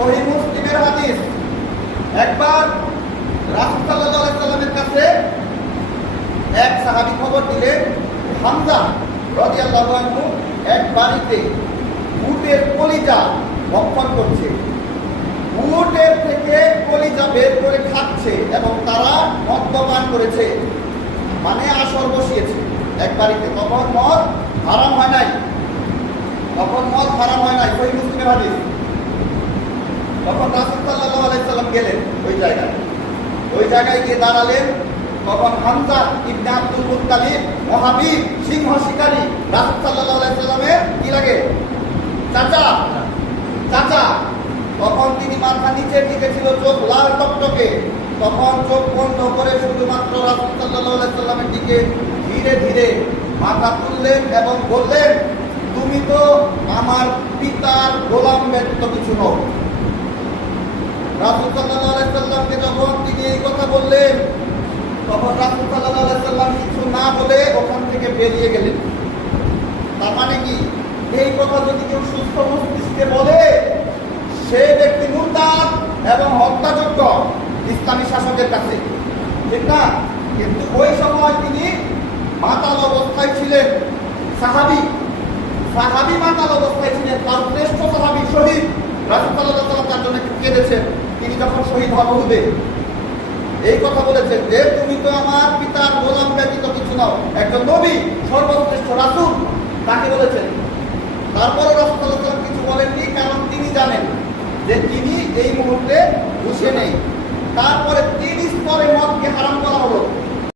সহিহ মুসলিমের হাদিস। একবার রাসূল সাল্লাল্লাহু আলাইহি সাল্লামের কাছে এক সাহাবী খবর দিলেন, হামজা রাদিয়াল্লাহু আনহু এক বাড়িতে উটের কলিজা ভক্ষণ করছে, উটের থেকে কলিজা বের করে খাচ্ছে এবং তারা মদ্যপান করেছে, মানে আসর বসিয়েছে এক বাড়িতে। তখন মদ হারাম হয় নাই, সহিহ মুসলিমের হাদিস। তখন রাসূল সাল্লাল্লাহু আলাইহি সাল্লাম গেলেন ওই জায়গায় গিয়ে দাঁড়ালেন। তখন হামজা ইবনে আব্দুল মুত্তালিব মুহাবিব সিংহ শিকারী রাসূল সাল্লাল্লাহু আলাইহি সাল্লামের কি লাগে চাচা। তখন তিনি মাথা নিচের দিকে ছিল, চোখ লাল টকটকে। তখন চোখ বন্ধ করে শুধুমাত্র রাসূল সাল্লাল্লাহু আলাইহি সাল্লামের দিকে ধীরে ধীরে মাথা তুললেন এবং বললেন, তুমি তো আমার পিতার গোলাম ব্যতীত কিছু নও। রাসূল সাল্লাল্লাহু আলাইহি সাল্লামকে যখন তিনি এই কথা বললেন, তখন রাসূল সাল্লাল্লাহু আলাইহি সাল্লাম কিছু না বলে ওখান থেকে বেরিয়ে গেলেন। তার মানে কি, এই কথা যদি কেউ সুস্থ মস্তিষ্কে বলে, সে ব্যক্তি মুরতাদ এবং হত্যাযোগ্য ইসলামী শাসকের কাছে, ঠিক না? কিন্তু ওই সময় তিনি মাতাল অবস্থায় ছিলেন। সাহাবী মাতাল অবস্থায় ছিলেন। তার শ্রেষ্ঠ সাহাবী শহীদ, রাসূল সাল্লাল্লাহু আলাইহি ওয়াসাল্লাম তার জন্য কেঁদেছেন। তিনি যখন শহীদ হন উহুদে এই কথা বলেছেন যে, তুমি তো আমার পিতার গোলাম ব্যতীত কিছু নও। একজন নবী, সর্বশ্রেষ্ঠ রাসূল, তাকে বলেছেন। তারপরে রাসূল সাল্লাল্লাহু আলাইহি ওয়াসাল্লাম কিছু বলেননি, কারণ তিনি জানেন যে তিনি এই মুহূর্তে হুঁশে নেই। তারপরে 3 স্তরে মদকে হারাম করা হলো।